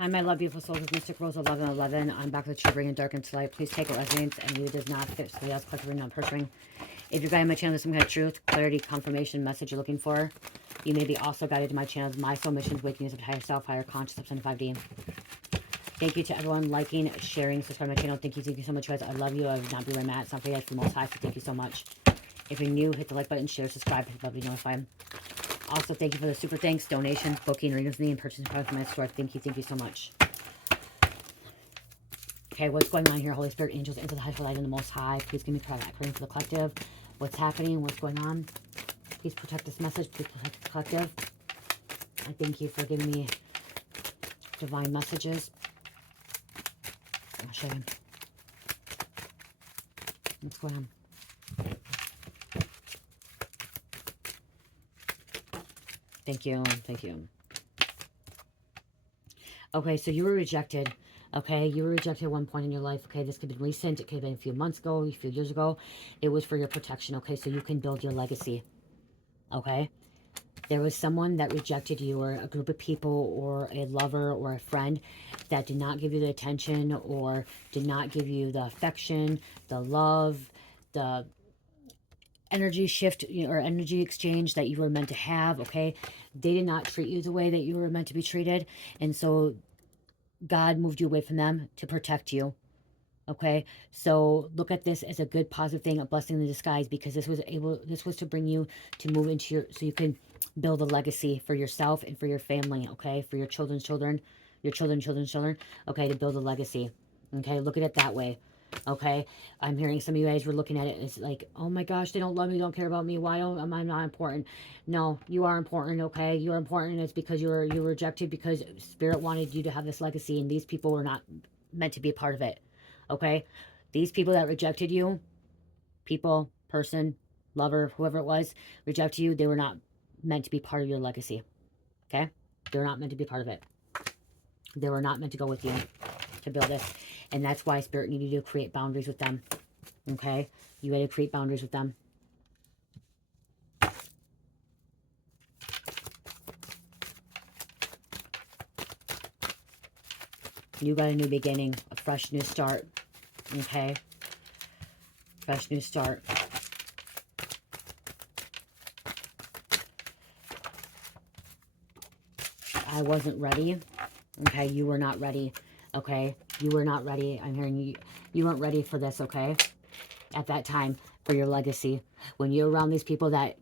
Hi, my love, beautiful souls. It's Mystic Rose 1111. I'm back with the True Bringing Dark into Light. Please take what resonates and you does not fit somebody else, collective, not pursuing. If you're guided my channel, there's some kind of truth, clarity, confirmation, message you're looking for. You may be also guided to my channel. My soul mission is waking us up to higher self, higher conscious, up to 5D. Thank you to everyone liking, sharing, subscribing to my channel. Thank you so much, guys. I love you. I would not be where I'm at. It's not for you guys, for the most high. So thank you so much. If you're new, hit the like button, share, subscribe, hit the bell to be notified. Also, thank you for the super thanks, donations, booking, readings, and purchasing products from my store. Thank you so much. Okay, what's going on here? Holy Spirit, angels, into the highest light in the Most High. Please give me private according for the collective. What's happening? What's going on? Please protect this message. Please protect the collective. I thank you for giving me divine messages. I'll show you. What's going on? Thank you. Thank you. Okay, so you were rejected. Okay, you were rejected at one point in your life. Okay, this could be recent. It could have been a few months ago, a few years ago. It was for your protection. Okay, so you can build your legacy. Okay, there was someone that rejected you, or a group of people, or a lover, or a friend that did not give you the attention, or did not give you the affection, the love, the energy shift, or energy exchange that you were meant to have. Okay, they did not treat you the way that you were meant to be treated, and so God moved you away from them to protect you. Okay, so look at this as a good positive thing, a blessing in disguise, because this was to bring you to move into your, so you can build a legacy for yourself and for your family. Okay, for your children's children, your children's children. Okay, to build a legacy. Okay, look at it that way. Okay, I'm hearing some of you guys were looking at it as like, oh my gosh, they don't love me, don't care about me, why am I not important? No, you are important. Okay, you are important, and it's because you were rejected, because Spirit wanted you to have this legacy, and these people were not meant to be a part of it. Okay, these people that rejected you, people, person, lover, whoever it was, rejected you, they were not meant to be part of your legacy. Okay, they were not meant to be part of it. They were not meant to go with you to build it. And that's why Spirit needed you to create boundaries with them. Okay, you had to create boundaries with them. You got a new beginning, a fresh new start. Okay, fresh new start. I wasn't ready. Okay, you were not ready. Okay, you were not ready. I'm hearing you. You weren't ready for this. Okay, at that time, for your legacy, when you're around these people that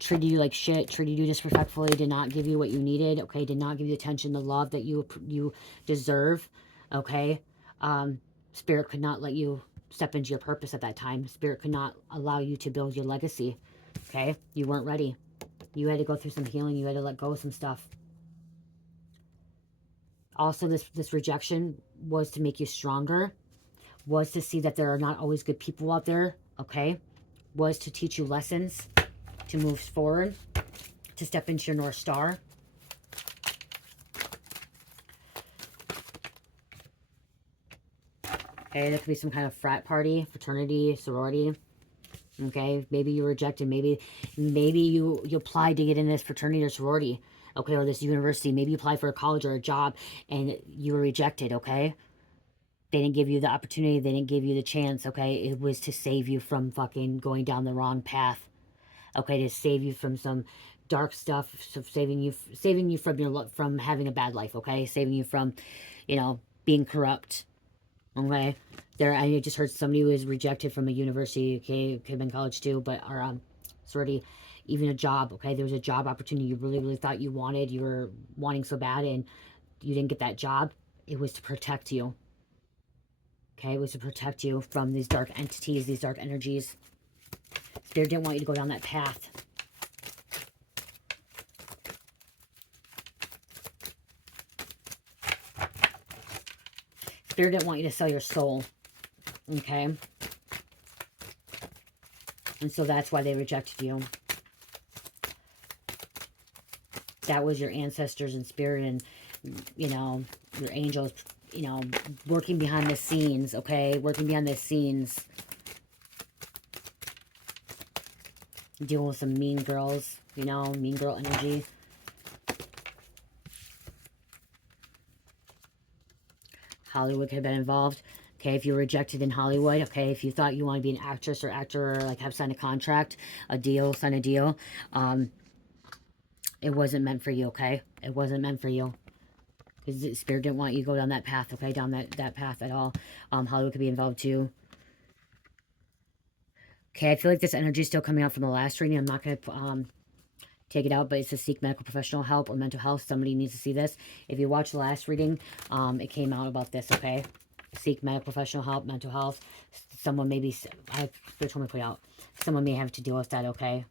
treated you like shit, treated you disrespectfully, did not give you what you needed. Okay, did not give you the attention, the love that you deserve. Okay, Spirit could not let you step into your purpose at that time. Spirit could not allow you to build your legacy. Okay, you weren't ready. You had to go through some healing. You had to let go of some stuff. Also, this rejection was to make you stronger, was to see that there are not always good people out there. Okay, was to teach you lessons, to move forward, to step into your North Star. Okay, there could be some kind of frat party, fraternity, sorority. Okay, maybe you were rejected. Maybe you applied to get in this fraternity or sorority. Okay, or this university. Maybe you applied for a college or a job and you were rejected. Okay, they didn't give you the opportunity. They didn't give you the chance. Okay, it was to save you from fucking going down the wrong path. Okay, to save you from some dark stuff, so saving you from having a bad life. Okay, saving you from, being corrupt. Okay, I just heard somebody who was rejected from a university. Okay, it could have been college too, but sorority, even a job. Okay, there was a job opportunity you really thought you wanted. You were wanting so bad, and you didn't get that job. It was to protect you. Okay, it was to protect you from these dark entities, these dark energies. Spirit didn't want you to go down that path. Spirit didn't want you to sell your soul. Okay? And so that's why they rejected you. That was your ancestors in spirit and, your angels, working behind the scenes, okay? Working behind the scenes. Dealing with some mean girls, mean girl energy. Hollywood could have been involved. Okay, if you were rejected in Hollywood, okay, if you thought you want to be an actress or actor or like have signed a contract, a deal, sign a deal, it wasn't meant for you, okay? It wasn't meant for you. Because Spirit didn't want you to go down that path, okay? Down that path at all. Hollywood could be involved too. Okay, I feel like this energy is still coming out from the last reading. I'm not going to take it out, but it's to seek medical professional help or mental health. Somebody needs to see this. If you watch the last reading, it came out about this, okay? Seek medical professional help, mental health. Someone maybe, spiritual me put out. Someone may have to deal with that, okay?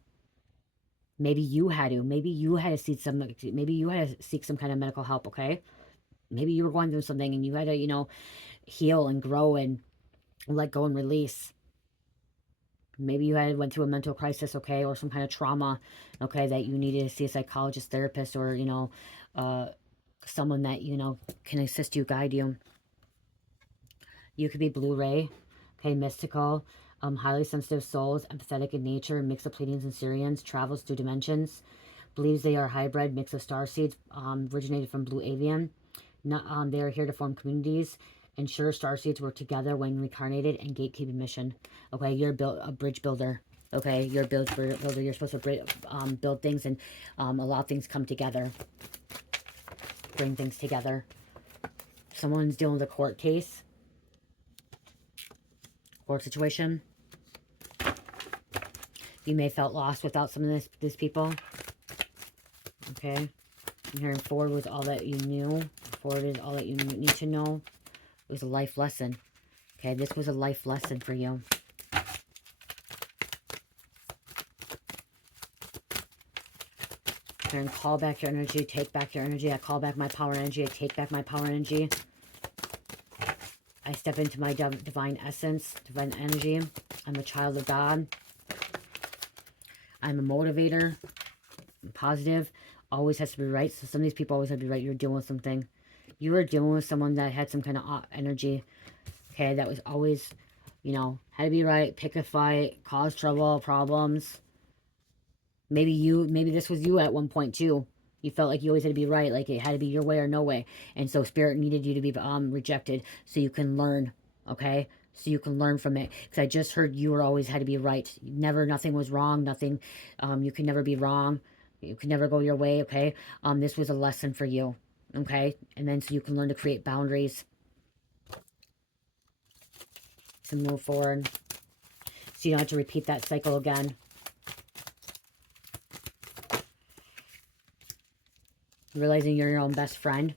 Maybe you had to. Maybe you had to seek some. Maybe you had to seek some kind of medical help, okay? Maybe you were going through something and you had to, you know, heal and grow and let go and release. Maybe you had went through a mental crisis, okay, or some kind of trauma, okay, that you needed to see a psychologist, therapist, or, you know, someone that, you know, can assist you, guide you. You could be Blu-ray, okay, mystical, highly sensitive souls, empathetic in nature, mix of Pleiadians and Sirians, travels through dimensions, believes they are hybrid, mix of star seeds, originated from Blue Avian. Not, they are here to form communities, ensure starseeds work together when reincarnated, and gatekeeping mission. Okay, you're a bridge builder. Okay, you're a bridge builder. You're supposed to build things and allow things come together. Bring things together. Someone's dealing with a court case. Court situation. You may have felt lost without some of these people. Okay. I'm hearing forward was all that you knew. Forward is all that you need to know. It was a life lesson. Okay, this was a life lesson for you. And call back your energy, take back your energy. I call back my power energy, I take back my power energy. I step into my divine essence, divine energy. I'm a child of God. I'm a motivator. I'm positive. Always has to be right. So some of these people always have to be right. You're dealing with something. You were dealing with someone that had some kind of energy. Okay, that was always, you know, had to be right, pick a fight, cause trouble, problems. Maybe this was you at one point too. You felt like you always had to be right, like it had to be your way or no way. And so Spirit needed you to be rejected so you can learn, okay? So you can learn from it. Because I just heard you were always had to be right. Nothing was wrong, nothing, you can never be wrong. You can never go your way, okay? This was a lesson for you, okay? And then so you can learn to create boundaries. To move forward. So you don't have to repeat that cycle again. Realizing you're your own best friend.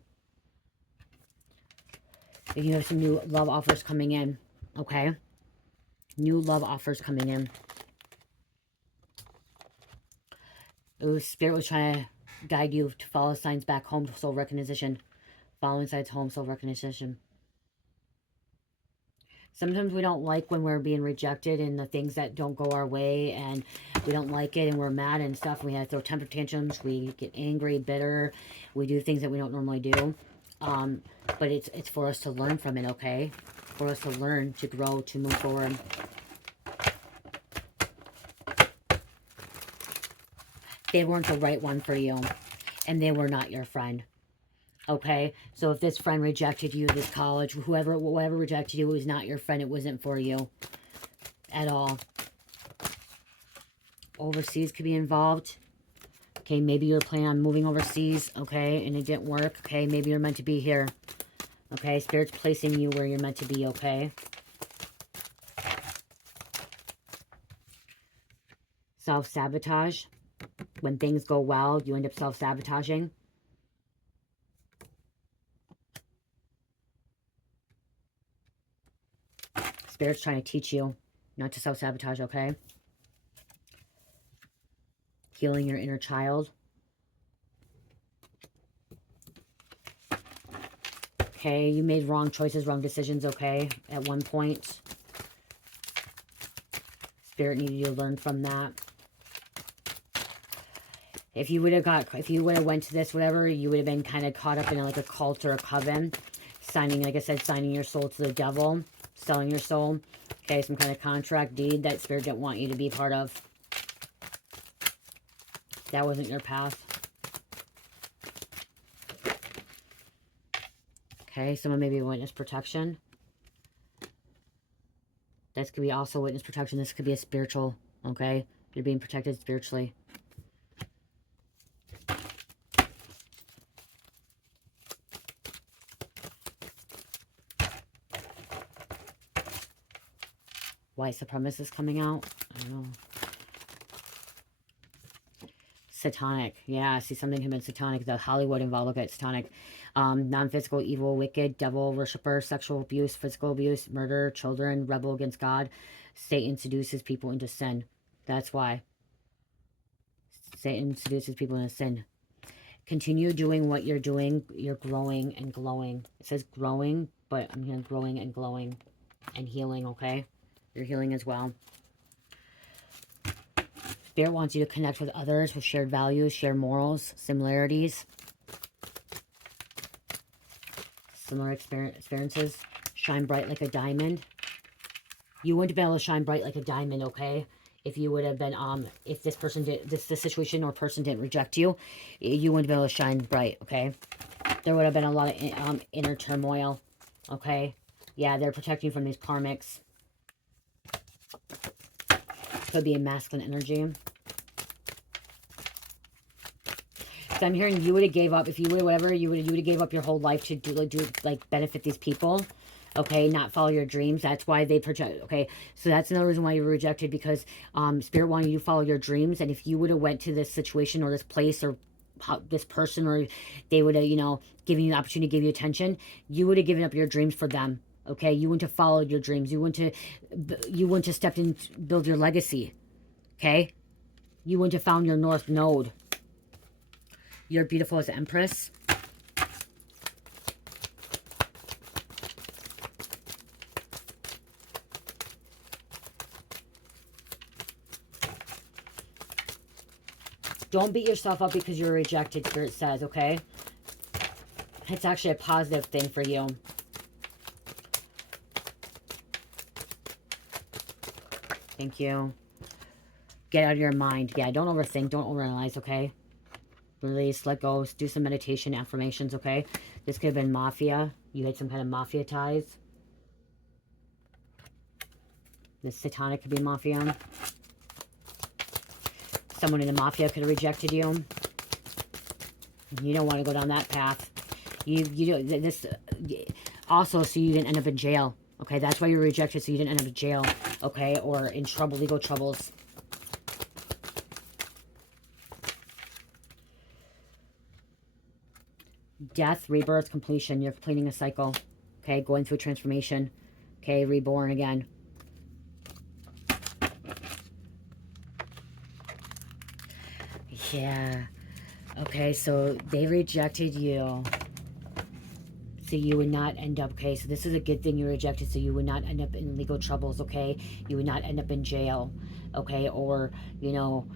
And you have some new love offers coming in. Okay? New love offers coming in. Spirit was trying to guide you to follow signs back home to soul recognition. Following signs home, soul recognition. Sometimes we don't like when we're being rejected and the things that don't go our way, and we don't like it and we're mad and stuff. And we have to throw temper tantrums. We get angry, bitter. We do things that we don't normally do. But it's for us to learn from it, okay? For us to learn, to grow, to move forward. They weren't the right one for you, and they were not your friend. Okay, so if this friend rejected you, this college, whoever rejected you, it was not your friend. It wasn't for you at all. Overseas could be involved. Okay, maybe you're planning on moving overseas, okay, and it didn't work. Okay, maybe you're meant to be here. Okay, Spirit's placing you where you're meant to be, okay? Self-sabotage. When things go well, you end up self-sabotaging. Spirit's trying to teach you not to self-sabotage, okay? Healing your inner child. Okay, you made wrong choices, wrong decisions, okay, at one point. Spirit needed you to learn from that. If you would have went to this, whatever, you would have been kind of caught up in like a cult or a coven. Signing, like I said, signing your soul to the devil. Selling your soul. Okay, some kind of contract, deed that Spirit didn't want you to be part of. That wasn't your path. Okay, someone may be witness protection. This could be also witness protection. This could be a spiritual, okay? You're being protected spiritually. White supremacist coming out. I don't know. Satanic. Yeah, I see something could have been satanic. The Hollywood involved. Look at satanic. Non-physical, evil, wicked, devil, worshiper, sexual abuse, physical abuse, murder, children, rebel against God. Satan seduces people into sin. That's why. Satan seduces people into sin. Continue doing what you're doing. You're growing and glowing. It says growing, but I'm hearing growing and glowing and healing, okay? You're healing as well. Spirit wants you to connect with others with shared values, shared morals, similarities, similar experiences. Shine bright like a diamond. You wouldn't have been able to shine bright like a diamond, okay? If you would have been, if this person did, this situation or person didn't reject you, you wouldn't have been able to shine bright, okay? There would have been a lot of inner turmoil, okay? Yeah, they're protecting you from these karmics. Could be a masculine energy. So I'm hearing you would have gave up, if you would have whatever, you would have gave up your whole life to do like benefit these people. Okay, not follow your dreams. That's why they project. Okay, so that's another reason why you were rejected, because Spirit wanted you to follow your dreams. And if you would have went to this situation or this place or this person, or they would have, you know, given you the opportunity, give you attention, you would have given up your dreams for them. Okay, you wouldn't have followed your dreams. You wouldn't have stepped in, build your legacy. Okay, you wouldn't have found your North Node. You're beautiful as Empress. Don't beat yourself up because you're rejected, Spirit says, okay? It's actually a positive thing for you. Thank you. Get out of your mind. Yeah, don't overthink. Don't overanalyze, okay? Release, let go. Do some meditation, affirmations, okay? This could have been mafia. You had some kind of mafia ties. This satanic could be mafia. Someone in the mafia could have rejected you. You don't want to go down that path. You this also, so you didn't end up in jail. Okay, that's why you were rejected, so you didn't end up in jail. Okay, or in trouble, legal troubles. Death, rebirth, completion. You're completing a cycle. Okay, going through transformation. Okay, reborn again. Yeah. Okay, so they rejected you. So you would not end up, okay, so this is a good thing you rejected, so you would not end up in legal troubles, okay? You would not end up in jail, okay? Or, you know,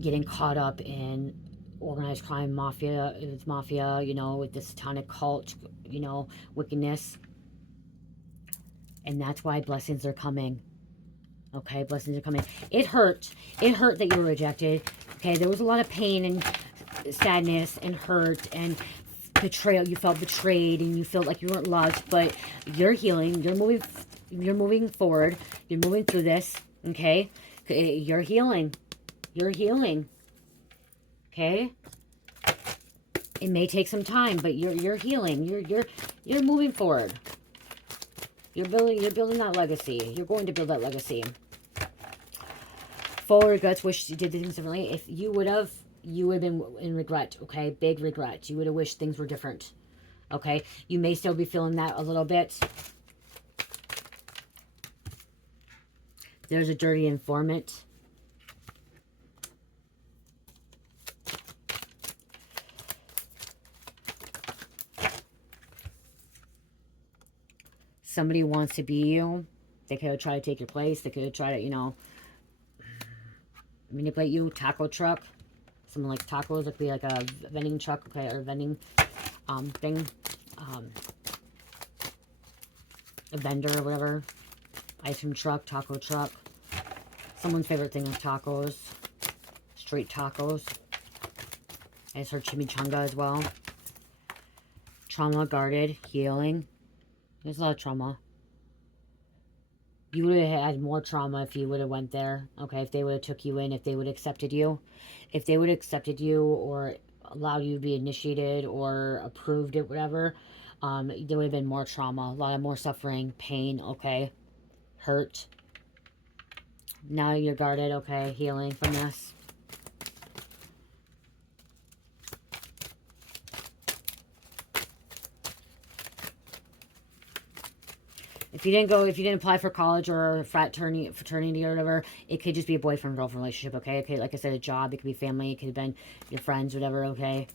getting caught up in organized crime, mafia, it's mafia, you know, with the satanic cult, you know, wickedness. And that's why blessings are coming. Okay, blessings are coming. It hurt. It hurt that you were rejected. Okay, there was a lot of pain and sadness and hurt and betrayal. You felt betrayed and you felt like you weren't loved, but you're healing. You're moving forward. You're moving through this. Okay, you're healing. You're healing. Okay. It may take some time, but you're healing. You're moving forward. You're building that legacy. You're going to build that legacy. Full regrets, wish you did things differently. If you would have been in regret, okay? Big regret. You would have wished things were different, okay? You may still be feeling that a little bit. There's a dirty informant. Somebody wants to be you. They could try to take your place. They could try to, you know, manipulate you. Taco truck. Someone likes tacos. It could be like a vending truck, okay, or vending thing. A vendor or whatever. Ice cream truck, taco truck. Someone's favorite thing is tacos. Street tacos. I just heard chimichanga as well. Trauma, guarded, healing. There's a lot of trauma. You would have had more trauma if you would have went there. Okay, if they would have took you in, if they would have accepted you. If they would have accepted you or allowed you to be initiated or approved it, whatever, there would have been more trauma, a lot of more suffering, pain, okay? Hurt. Now you're guarded, okay? Healing from this. If you didn't apply for college or fraternity or whatever, it could just be a boyfriend-girlfriend relationship, okay? Okay, like I said, a job, it could be family, it could have been your friends, whatever, okay?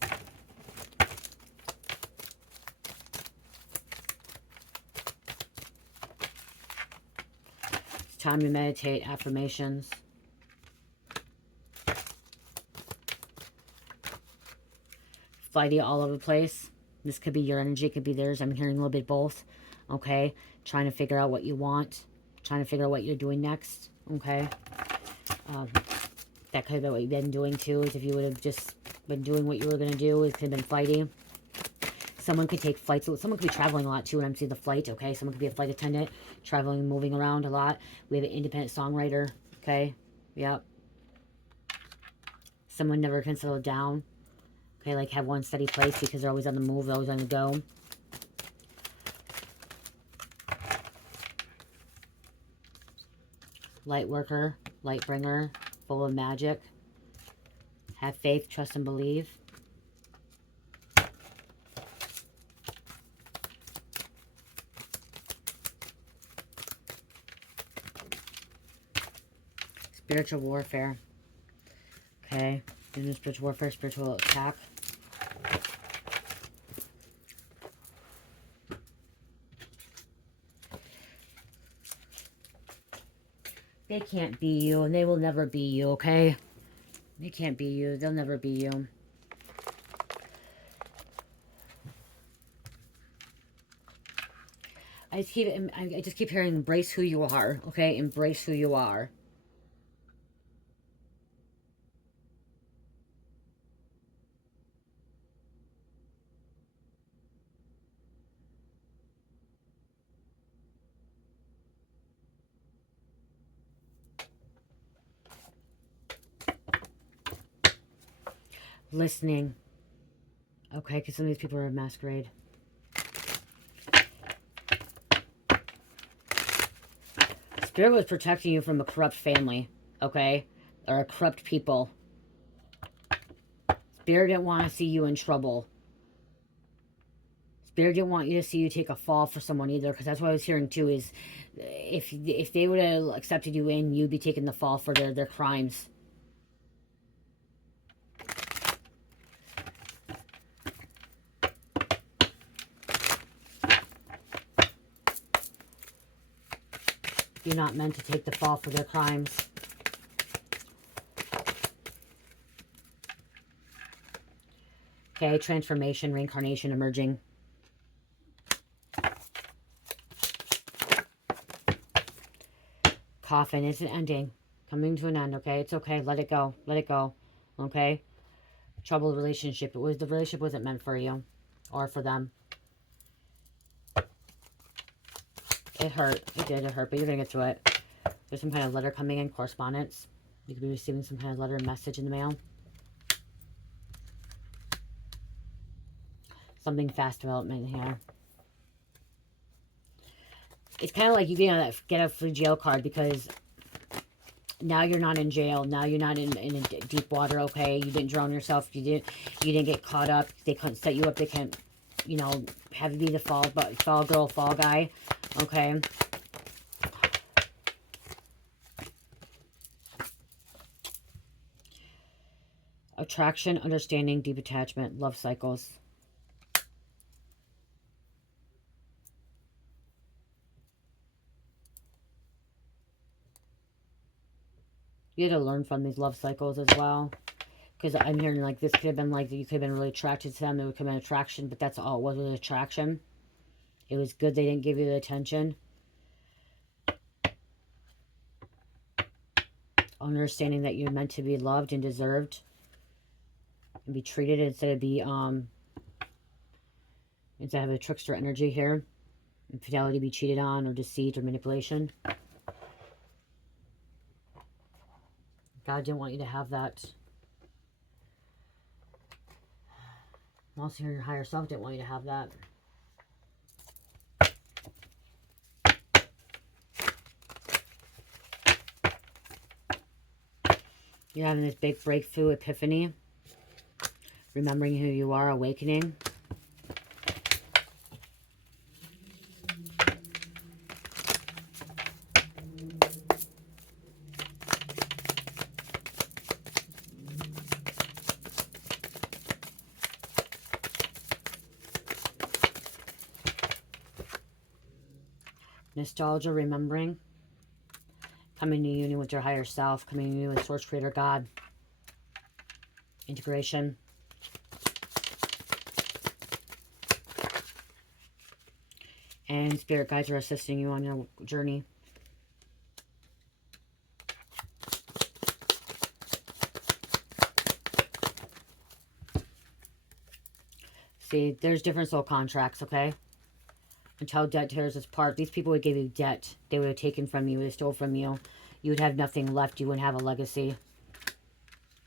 It's time to meditate, affirmations. Flighty all over the place. This could be your energy, it could be theirs. I'm hearing a little bit both, okay? Trying to figure out what you want, trying to figure out what you're doing next, okay? That could have been what you've been doing too, is if you would have just been doing what you were going to do, it could have been flighty. Someone could take flights. Someone could be traveling a lot too when I'm seeing the flight, okay? Someone could be a flight attendant, traveling, moving around a lot. We have an independent songwriter, okay? Yep. Someone never can settle down. Okay, like have one steady place because they're always on the move, they're always on the go. Light worker, light bringer, full of magic. Have faith, trust, and believe. Spiritual warfare. Okay, in spiritual warfare, spiritual attack. They can't be you, and they will never be you, okay? They can't be you. They'll never be you. I just keep hearing embrace who you are, okay? Embrace who you are. Listening. Okay, because some of these people are a masquerade. Spirit was protecting you from a corrupt family, okay? Or a corrupt people. Spirit didn't want to see you in trouble. Spirit didn't want you to see you take a fall for someone either, because that's what I was hearing too, is if they would have accepted you in, you'd be taking the fall for their crimes. You're not meant to take the fall for their crimes. Okay, transformation, reincarnation, emerging. Coffin is an ending. Coming to an end, okay? It's okay. Let it go. Let it go. Okay? Troubled relationship. The relationship wasn't meant for you. Or for them. It hurt. It did. It hurt. But you're going to get through it. There's some kind of letter coming in. Correspondence. You could be receiving some kind of letter or message in the mail. Something fast development here. It's kind of like you get a free jail card, because now you're not in jail. Now you're not in deep water, okay? You didn't drown yourself. You didn't get caught up. They couldn't set you up. They can't, have you be the fall girl, fall guy, okay? Attraction, understanding, deep attachment, love cycles. You had to learn from these love cycles as well. Because I'm hearing like this could have been like you could have been really attracted to them. There could have been attraction, but that's all it was attraction. It was good they didn't give you the attention. Understanding that you're meant to be loved and deserved. And be treated instead of be, Instead of a trickster energy here. Infidelity, be cheated on, or deceit, or manipulation. God didn't want you to have that. Also, your higher self didn't want you to have that. You're having this big breakthrough epiphany. Remembering who you are, awakening. Nostalgia, remembering. Coming to union with your higher self. Coming to union with Source Creator God. Integration. And spirit guides are assisting you on your journey. See, there's different soul contracts, okay? Until debt tears us apart. These people would give you debt. They would have taken from you. They stole from you. You would have nothing left. You wouldn't have a legacy.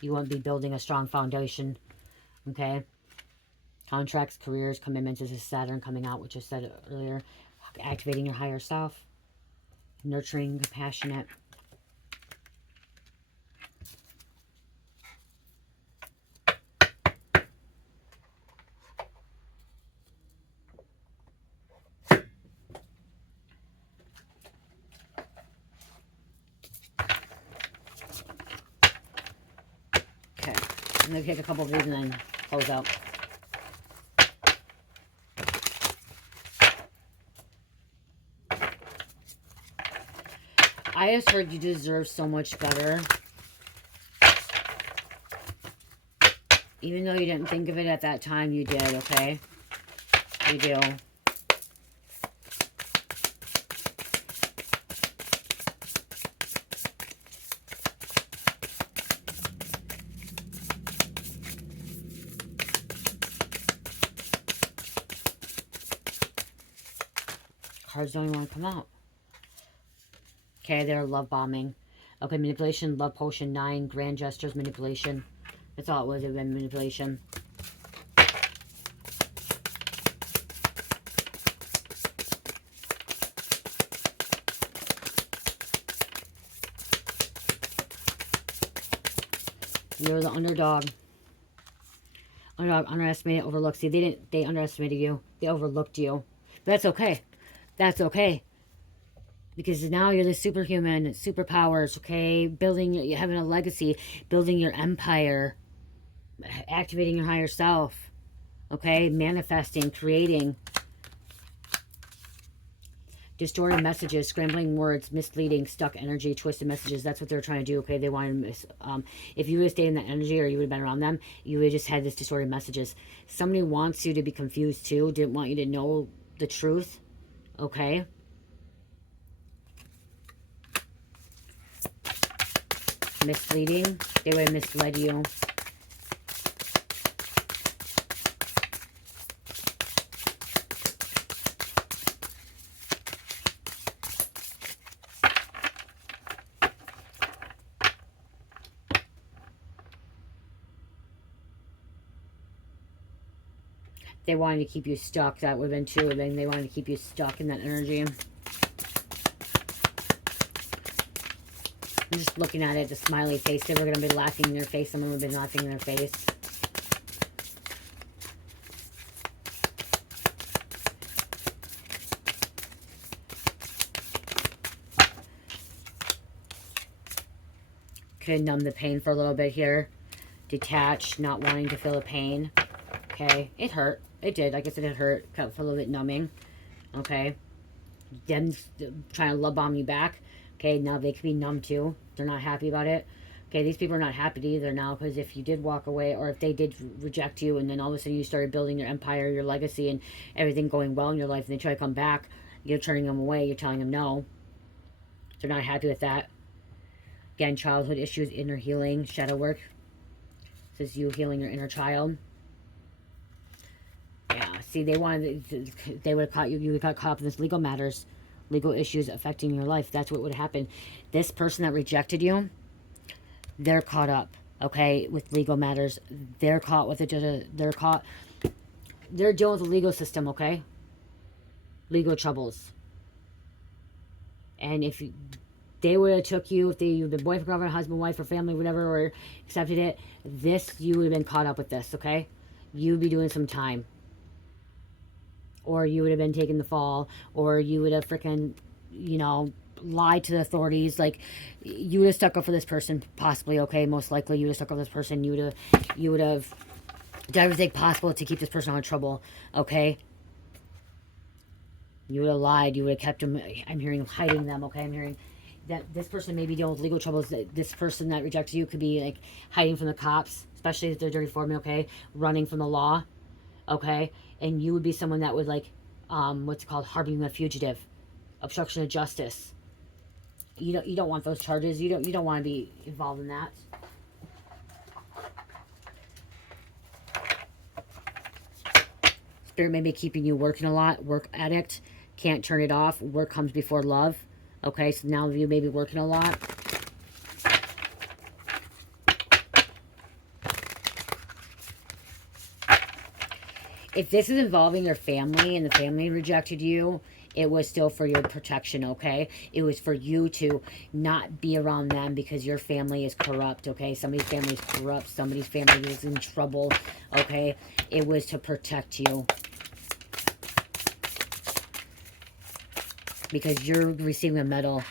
You wouldn't be building a strong foundation, okay? Contracts, careers, commitments. This is Saturn coming out, which I said earlier. Activating your higher self. Nurturing, compassionate. Okay. I'm going to take a couple of these and then close out. I just heard you deserve so much better. Even though you didn't think of it at that time, you did, okay? You do. Cards don't even want to come out. Okay, they're love bombing. Okay, manipulation, love potion, 9, grand gestures, manipulation. That's all it was, it would have been manipulation. You were the underdog. Underdog, underestimated, overlooked. See, they underestimated you. They overlooked you. But that's okay. That's okay. Because now you're the superhuman, superpowers, okay? Building, having a legacy, building your empire, activating your higher self, okay? Manifesting, creating, distorting messages, scrambling words, misleading, stuck energy, twisted messages. That's what they're trying to do, okay? They want to, if you would have stayed in that energy or you would have been around them, you would have just had this distorted messages. Somebody wants you to be confused too, didn't want you to know the truth, okay? Misleading. They would have misled you. They wanted to keep you stuck. That would have been two of them. They wanted to keep you stuck in that energy. I'm just looking at it, the smiley face. They were going to be laughing in their face. Someone would have been laughing in their face. Could numb the pain for a little bit here. Detach, not wanting to feel the pain. Okay, it hurt. It did. Like I said, it hurt. Felt a little bit numbing. Okay. Them trying to love bomb you back. Okay, now they could be numb too. They're not happy about it. Okay, these people are not happy either now, because if you did walk away, or if they did reject you, and then all of a sudden you started building your empire, your legacy, and everything going well in your life, and they try to come back, you're turning them away, you're telling them no. They're not happy with that. Again, childhood issues, inner healing, shadow work. This is you healing your inner child. Yeah, See, they wanted, they would have caught you, you got caught up in this legal matters, legal issues affecting your life. That's what would happen. This person that rejected you, they're caught up, okay, with legal matters. They're caught with it. They're dealing with the legal system, okay? Legal troubles. And if they would have took you, if you've been boyfriend, girlfriend, husband, wife, or family, whatever, or accepted it, you would have been caught up with this, okay? You would be doing some time. Or you would have been taking the fall, or you would have freaking, lied to the authorities. Like, you would have stuck up for this person, possibly, okay? Most likely, you would have stuck up for this person. You would have done everything possible to keep this person out of trouble, okay? You would have lied. You would have kept them. I'm hearing hiding them, okay? I'm hearing that this person may be dealing with legal troubles. That this person that rejects you could be like hiding from the cops, especially if they're dirty for me, okay? Running from the law, okay? And you would be someone that would like, what's it called, harboring a fugitive, obstruction of justice. You don't want those charges. You don't want to be involved in that. Spirit may be keeping you working a lot. Work addict, can't turn it off. Work comes before love. Okay, so now you may be working a lot. If this is involving your family and the family rejected you, it was still for your protection, okay? It was for you to not be around them because your family is corrupt, okay? Somebody's family is corrupt. Somebody's family is in trouble, okay? It was to protect you. Because you're receiving a medal,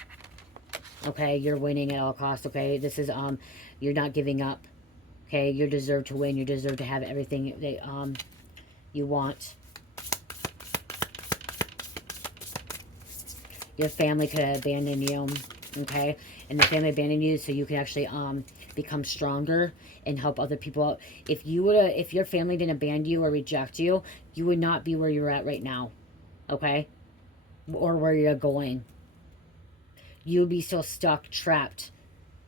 okay? You're winning at all costs, okay? This is, you're not giving up, okay? You deserve to win. You deserve to have everything that, you want. Your family could abandon you, okay? And the family abandoned you so you can actually become stronger and help other people out. If your family didn't abandon you or reject you, you would not be where you're at right now, okay? Or where you're going. You would be still stuck, trapped,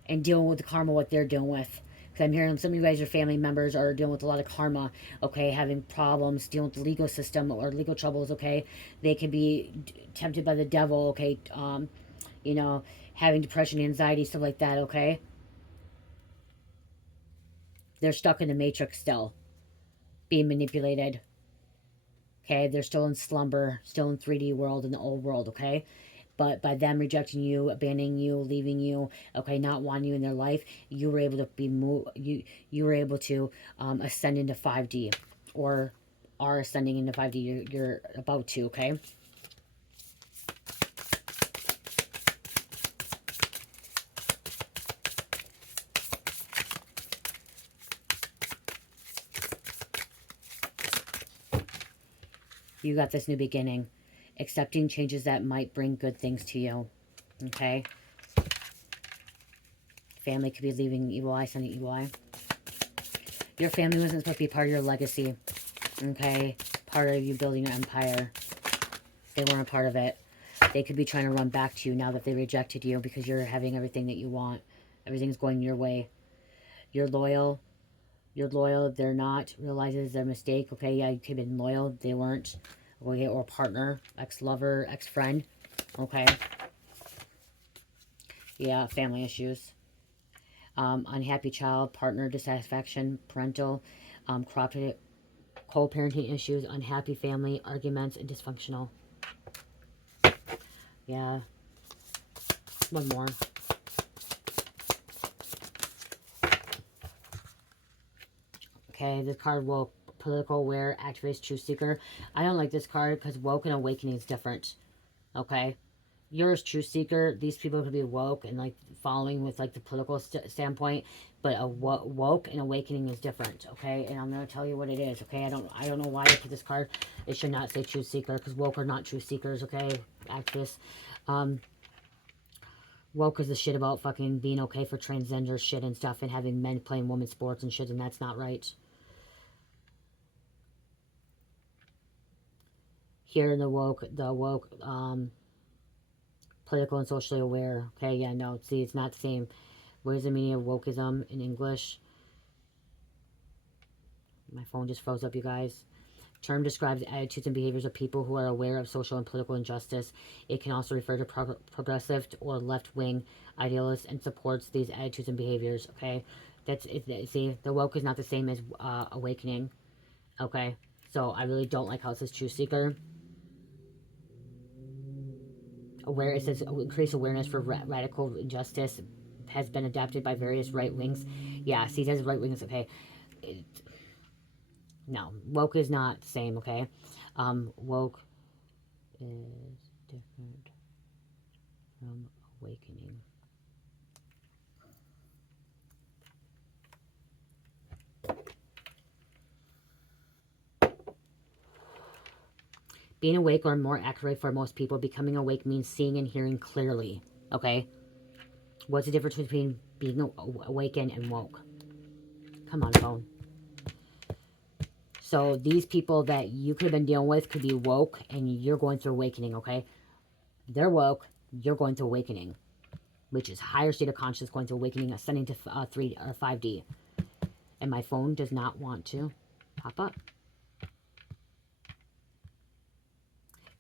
and dealing with the karma what they're dealing with. Because I'm hearing some of you guys, your family members, are dealing with a lot of karma, okay? Having problems, dealing with the legal system or legal troubles, okay? They can be tempted by the devil, okay? Having depression, anxiety, stuff like that, okay? They're stuck in the matrix still, being manipulated, okay? They're still in slumber, still in 3D world, in the old world, okay? But by them rejecting you, abandoning you, leaving you, okay, not wanting you in their life, you were able to be you were able to ascend into 5D, or are ascending into 5D. You're about to, okay? You got this new beginning. Accepting changes that might bring good things to you, okay? Family could be leaving evil eye, sending evil eye. Your family wasn't supposed to be part of your legacy, okay? Part of you building your empire. They weren't a part of it. They could be trying to run back to you now that they rejected you because you're having everything that you want. Everything's going your way. You're loyal. You're loyal. If they're not, realizes their mistake. Okay, yeah, you could have been loyal. They weren't. Okay, or partner, ex-lover, ex-friend. Okay. Yeah, family issues. Unhappy child, partner dissatisfaction, parental, co-parenting issues, unhappy family, arguments, and dysfunctional. Yeah. One more. Okay, this card, woke, political aware, activist, truth seeker. I don't like this card because woke and awakening is different. Okay. Yours, truth seeker. These people could be woke and like following with like the political standpoint, but a woke and awakening is different. Okay, and I'm gonna tell you what it is. Okay, I don't know why I put this card. It should not say truth seeker because woke are not truth seekers. Okay, activists. Woke is the shit about fucking being okay for transgender shit and stuff and having men playing women's sports and shit, and that's not right. Here the woke, political and socially aware. Okay, yeah, no, see, it's not the same. What is the meaning of wokeism in English? My phone just froze up, you guys. term describes attitudes and behaviors of people who are aware of social and political injustice. It can also refer to progressive or left-wing idealists and supports these attitudes and behaviors. Okay, that's it. See, the woke is not the same as awakening. Okay, so I really don't like how it says truth seeker. It says increased awareness for radical injustice has been adapted by various right wings. Yeah, see, it says right wings. Okay, no, woke is not the same. Okay, woke is different from awakening. Being awake, or more accurate for most people, becoming awake means seeing and hearing clearly. Okay? What's the difference between being awakened and woke? Come on, phone. So these people that you could have been dealing with could be woke, and you're going through awakening, okay? They're woke, you're going through awakening, which is higher state of consciousness going through awakening, ascending to 3 or 5D. And my phone does not want to pop up.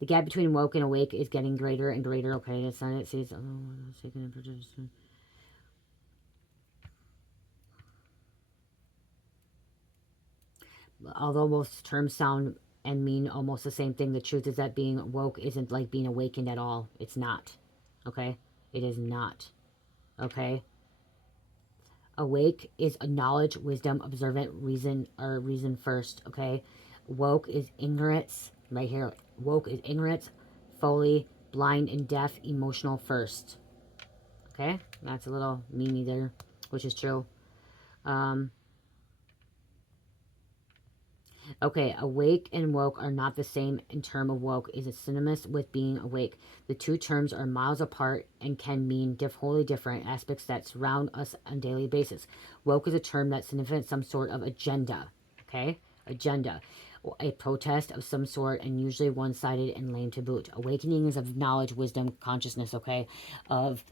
The gap between woke and awake is getting greater and greater. Okay, the sun it sees. Although most terms sound and mean almost the same thing, the truth is that being woke isn't like being awakened at all. It's not. Okay? It is not. Okay? Awake is a knowledge, wisdom, observant, reason first. Okay? Woke is ignorance. Right here. Woke is ignorance, folly, blind and deaf, emotional first. Okay? That's a little meanie there, which is true. Okay, awake and woke are not the same. In term of woke is synonymous with being awake. The two terms are miles apart and can mean wholly different aspects that surround us on a daily basis. Woke is a term that signifies some sort of agenda. Okay? Agenda. A protest of some sort, and usually one-sided and lame to boot. Awakening is of knowledge, wisdom, consciousness, okay? Of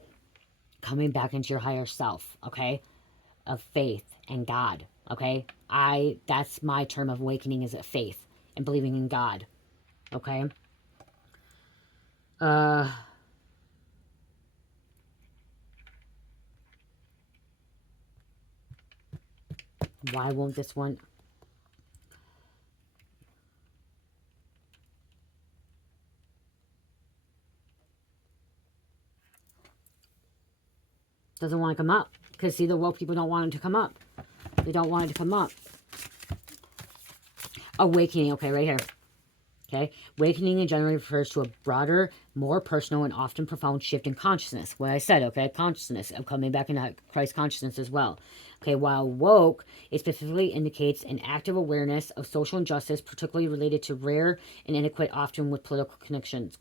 coming back into your higher self, okay? Of faith and God, okay? That's my term of awakening, is faith and believing in God, okay? Why won't this one? Doesn't want to come up. Because, see, the woke people don't want it to come up. They don't want it to come up. Awakening, okay, right here. Okay, awakening in general refers to a broader, more personal, and often profound shift in consciousness. What I said, okay, consciousness. I'm coming back into Christ consciousness as well. Okay, while woke, it specifically indicates an active awareness of social injustice, particularly related to rare and inadequate, often with political connotations.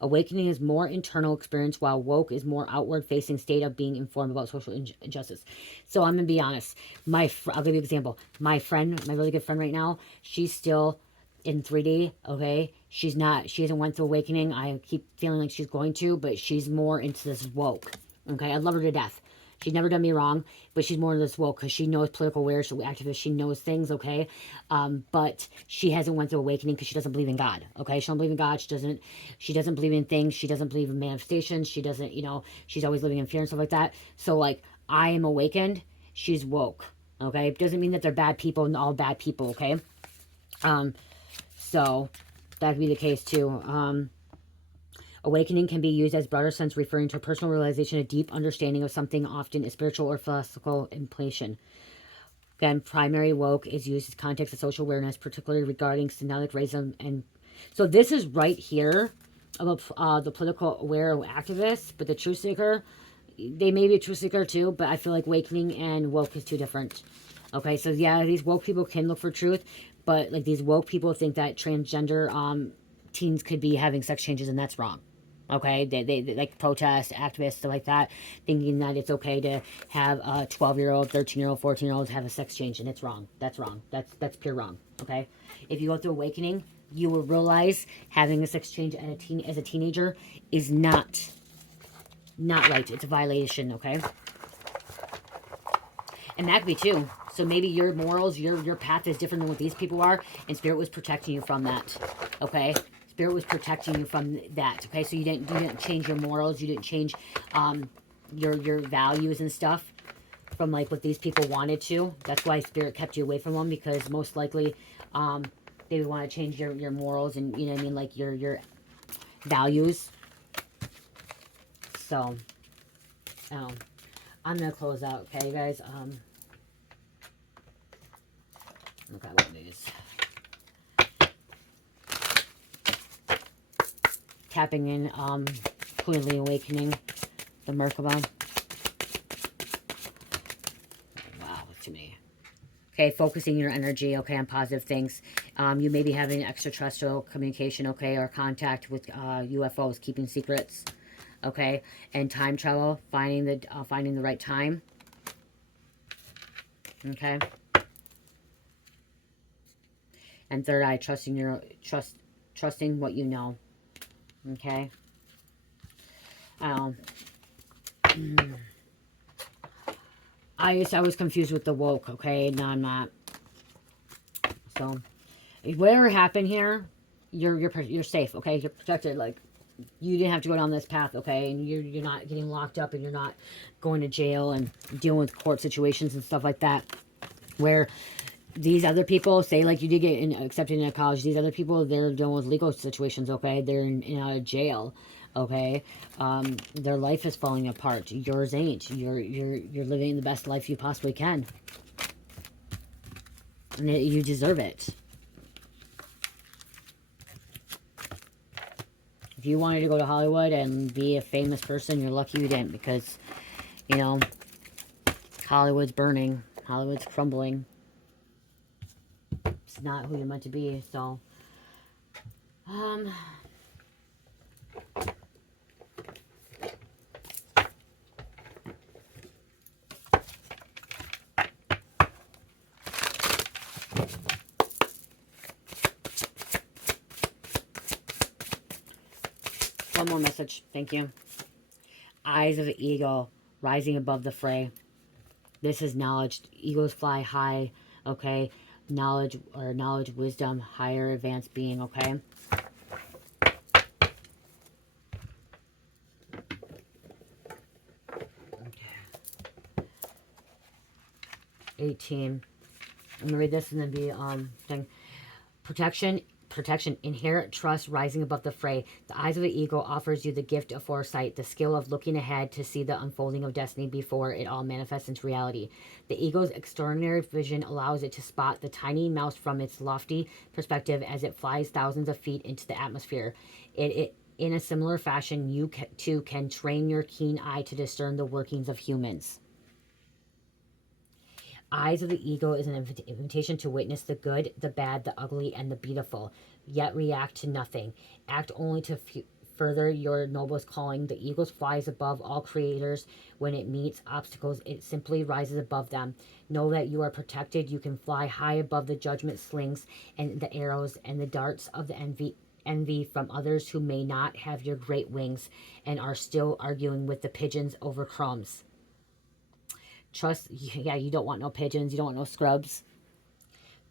Awakening is more internal experience, while woke is more outward-facing state of being informed about social injustice. So I'm gonna be honest. I'll give you an example. My friend, my really good friend right now, she's still in 3D, okay? She hasn't went through awakening. I keep feeling like she's going to, but she's more into this woke, okay? I love her to death. She's never done me wrong, but she's more into this woke because she knows political awareness, she's activist, she knows things, okay? But she hasn't went through awakening because she doesn't believe in God, okay? She don't believe in God. She doesn't believe in things. She doesn't believe in manifestations. She doesn't, she's always living in fear and stuff like that. So, like, I am awakened. She's woke, okay? It doesn't mean that they're bad people and all bad people, okay? So that could be the case too. Awakening can be used as broader sense, referring to a personal realization, a deep understanding of something, often a spiritual or philosophical implication. Again, primary woke is used in context of social awareness, particularly regarding synodic racism. And so this is right here about the political aware activist, but the truth seeker, they may be a truth seeker too, but I feel like awakening and woke is too different. Okay, so yeah, these woke people can look for truth, but like these woke people think that transgender teens could be having sex changes, and that's wrong. Okay, they like protest, activists, stuff like that, thinking that it's okay to have a 12-year-old, 13-year-old, 14-year-olds have a sex change, and it's wrong. That's wrong. That's pure wrong. Okay, if you go through awakening, you will realize having a sex change as a teenager is not right. It's a violation. Okay, and that could be too. So maybe your morals, your path is different than what these people are, and Spirit was protecting you from that, okay? Spirit was protecting you from that, okay? So you didn't change your morals, you didn't change your values and stuff from like what these people wanted to. That's why Spirit kept you away from them, because most likely they would want to change your morals and, you know what I mean, like your values. So, I'm going to close out, okay, you guys? Okay, what it is. Tapping in Kundalini Awakening, the Merkaba. Wow, that's too many. Okay, focusing your energy, okay, on positive things. You may be having extraterrestrial communication, okay, or contact with UFOs, keeping secrets, okay, and time travel, finding the right time, okay. And third eye, trusting what you know, okay. I was confused with the woke, okay. No, I'm not. So, whatever happened here, you're safe, okay. You're protected. Like, you didn't have to go down this path, okay, and you're not getting locked up, and you're not going to jail and dealing with court situations and stuff like that. Where these other people, say like you did get accepted into college, these other people, they're dealing with legal situations, okay, they're in out of jail, okay, their life is falling apart. Yours ain't. You're living the best life you possibly can, and you deserve it. If you wanted to go to Hollywood and be a famous person, you're lucky you didn't, because, you know, Hollywood's burning. Hollywood's crumbling. It's not who you're meant to be, so. One more message. Thank you. Eyes of the eagle rising above the fray. This is knowledge. Eagles fly high, okay? Knowledge, wisdom, higher advanced being, okay? Okay. 18. I'm gonna read this and then be thing. Protection, inherent trust rising above the fray. The eyes of the eagle offers you the gift of foresight, the skill of looking ahead to see the unfolding of destiny before it all manifests into reality. The eagle's extraordinary vision allows it to spot the tiny mouse from its lofty perspective as it flies thousands of feet into the atmosphere. In a similar fashion, you too can train your keen eye to discern the workings of humans. Eyes of the eagle is an invitation to witness the good, the bad, the ugly, and the beautiful, yet react to nothing. Act only to further your noblest calling. The eagle flies above all creators. When it meets obstacles, it simply rises above them. Know that you are protected. You can fly high above the judgment slings and the arrows and the darts of the envy from others who may not have your great wings and are still arguing with the pigeons over crumbs. Trust, yeah, you don't want no pigeons, you don't want no scrubs.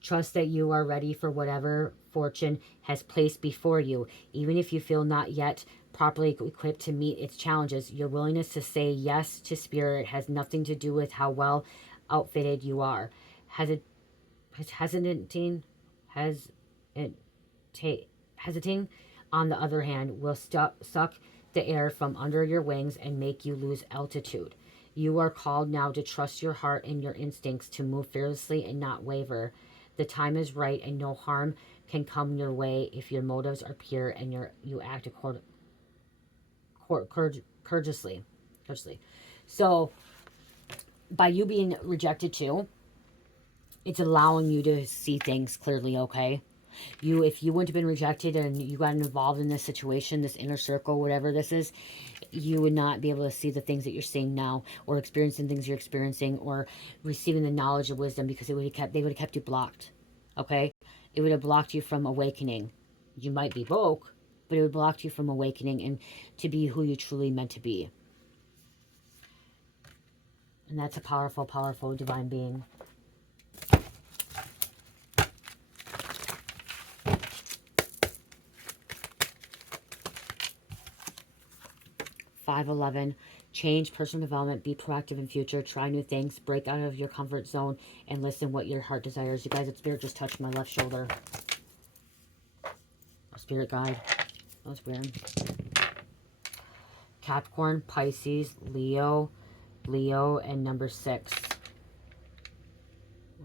Trust that you are ready for whatever fortune has placed before you. Even if you feel not yet properly equipped to meet its challenges, your willingness to say yes to spirit has nothing to do with how well outfitted you are. Hesitating, on the other hand, will suck the air from under your wings and make you lose altitude. You are called now to trust your heart and your instincts, to move fearlessly and not waver. The time is right and no harm can come your way if your motives are pure and you act courageously. So, by you being rejected too, it's allowing you to see things clearly, okay? If you wouldn't have been rejected and you got involved in this situation, this inner circle, whatever this is, you would not be able to see the things that you're seeing now, or experiencing things you're experiencing, or receiving the knowledge of wisdom, because they would have kept you blocked. Okay? It would have blocked you from awakening. You might be woke, but it would block you from awakening and to be who you truly meant to be. And that's a powerful, powerful divine being. 511. Change, personal development, be proactive in future, try new things, break out of your comfort zone, and listen what your heart desires. You guys, the Spirit just touched my left shoulder. Spirit guide. That was weird. Capricorn, Pisces, Leo, and number 6.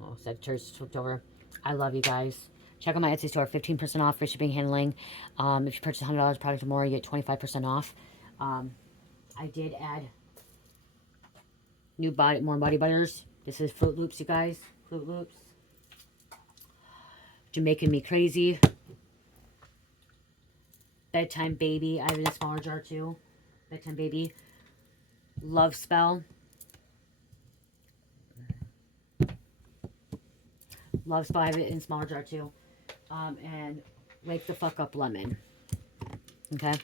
Oh, Sagittarius flipped over. I love you guys. Check out my Etsy store. 15% off free shipping, handling. If you purchase $100 product or more, you get 25% off. I did add more body butters. This is Fruit Loops, you guys. Fruit Loops. Jamaican Me Crazy. Bedtime Baby. I have it in a smaller jar too. Bedtime Baby. Love Spell. Love Spell. I have it in a smaller jar too. And Wake the Fuck Up Lemon. Okay.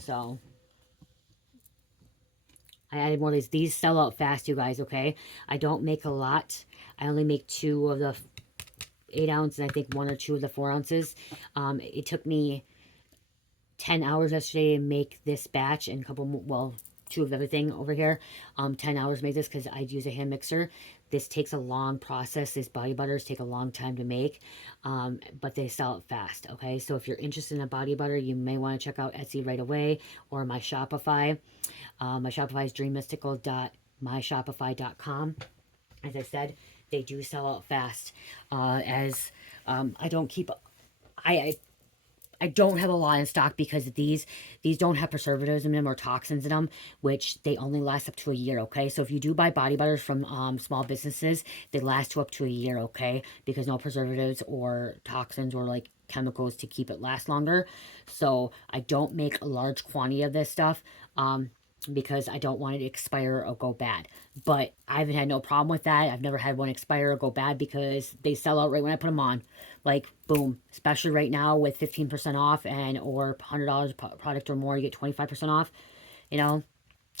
So I added more of these. These sell out fast, you guys, okay? I don't make a lot. I only make 2 of the 8 ounce and I think 1 or 2 of the 4 ounces. It took me 10 hours yesterday to make this batch and a couple more, well, 2 of everything over here. 10 hours to make this because I use a hand mixer. This takes a long process. These body butters take a long time to make, but they sell it fast, okay? So if you're interested in a body butter, you may want to check out Etsy right away or my Shopify. My Shopify is dreammystical.myshopify.com. As I said, they do sell out fast. I don't keep... I don't have a lot in stock because these don't have preservatives in them or toxins in them, which they only last up to a year, okay? So if you do buy body butters from small businesses, they last to up to a year, okay? Because no preservatives or toxins or like chemicals to keep it last longer. So I don't make a large quantity of this stuff because I don't want it to expire or go bad. But I haven't had no problem with that. I've never had one expire or go bad because they sell out right when I put them on. Like, boom. Especially right now with 15% off and or $100 product or more, you get 25% off, you know.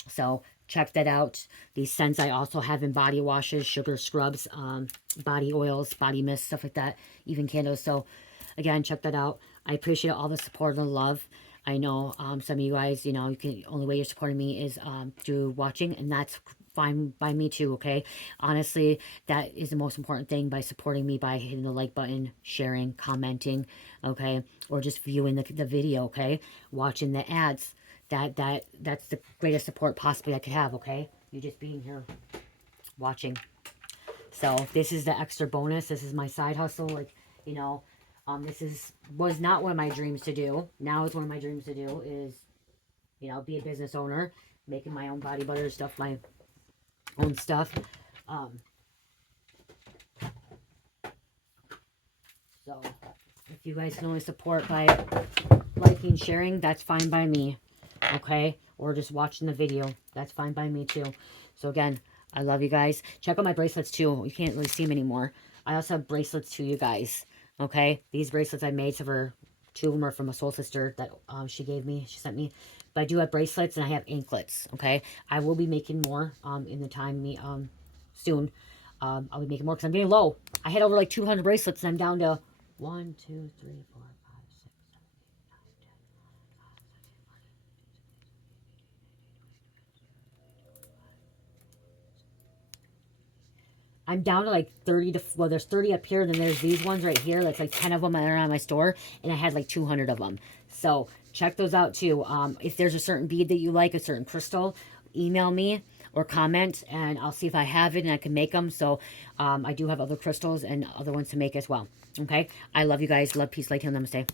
So check that out. These scents I also have in body washes, sugar scrubs, body oils, body mist, stuff like that, even candles. So again, check that out. I appreciate all the support and the love. I know some of you guys, you know, only way you're supporting me is through watching, and that's fine by me too, okay? Honestly, that is the most important thing, by supporting me by hitting the like button, sharing, commenting, okay? Or just viewing the video, okay? Watching the ads. That's the greatest support possibly I could have, okay? You just being here watching. So this is the extra bonus. This is my side hustle, like, you know. Was not one of my dreams to do. Now it's one of my dreams to do is, you know, be a business owner, making my own body butter stuff, my own stuff. So if you guys can only support by liking, sharing, that's fine by me, okay? Or just watching the video, that's fine by me too. So again, I love you guys. Check out my bracelets too. You can't really see them anymore. I also have bracelets too, you guys. Okay, these bracelets I made, so 2 of them are from a soul sister that she sent me. But I do have bracelets and I have anklets, okay? I will be making more in the time soon. I'll be making more because I'm getting low. I had over like 200 bracelets and I'm down to 1, 2, 3, 4, 5, 6, 7, 8, 9, 10. I'm down to like 30 to, well, there's 30 up here, and then there's these ones right here. That's like 10 of them that are on my store, and I had like 200 of them. So check those out too. If there's a certain bead that you like, a certain crystal, email me or comment, and I'll see if I have it and I can make them. So I do have other crystals and other ones to make as well. Okay? I love you guys. Love, peace, light, heal, namaste.